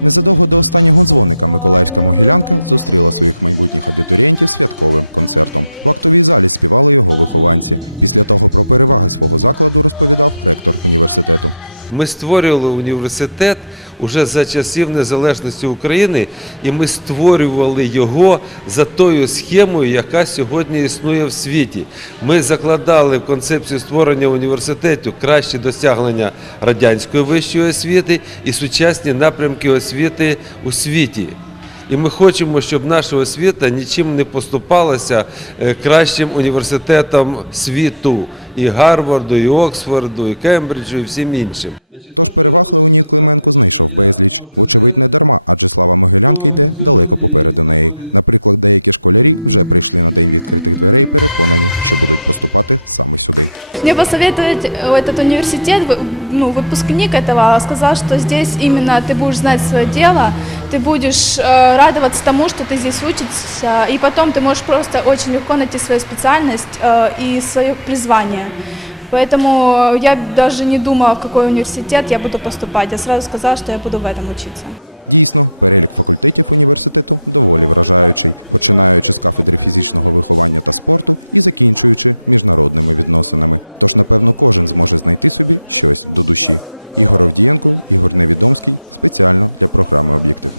Незадовго до останнього дзвоника Миколаївська могилянка зустріла своїх майбутніх абітурієнтів святковим концертом. В актовій залі співали його вихованці. Після того про переваги свого закладу розповідав ректор університету. Ми створювали університет уже за часів незалежності України, і ми створювали його за тою схемою, яка сьогодні існує в світі. Ми закладали в концепцію створення університету кращі досягнення радянської вищої освіти і сучасні напрямки освіти у світі. І ми хочемо, щоб наша освіта нічим не поступалася е, кращим університетам світу і Гарварду, і Оксфорду, і Кембриджу, і всім іншим. Тож переваг Леонід Клименко знайшов безліч. Вочевидь, не дарма, адже слава могилянки йде далеко попереду неї. Наприклад, деякі школярі вже прийшли на день відкритих дверей, переконані, що будуть поступати саме сюди. Мне посоветовать э, этот университет, вы- ну, выпускник этого сказал, что здесь именно ты будешь знать свое дело, ты будешь э, радоваться тому, что ты здесь учишься, и потом ты можешь просто очень легко найти свою специальность э, и свое призвание. Поэтому я даже не думала, в какой университет я буду поступать. Я сразу сказала, что я буду в этом учиться. Дійсно, перелік факультетів університету доволі вражаючий, починаючи з кафедри фізичного виховання та спорту і закінчуючи міжнародними відносинами. Тож, напевно, кожен зможе знайти собі щось до душі. Ігор Овдієнко, Ігор Невідомський спеціально для програми Об'єктив.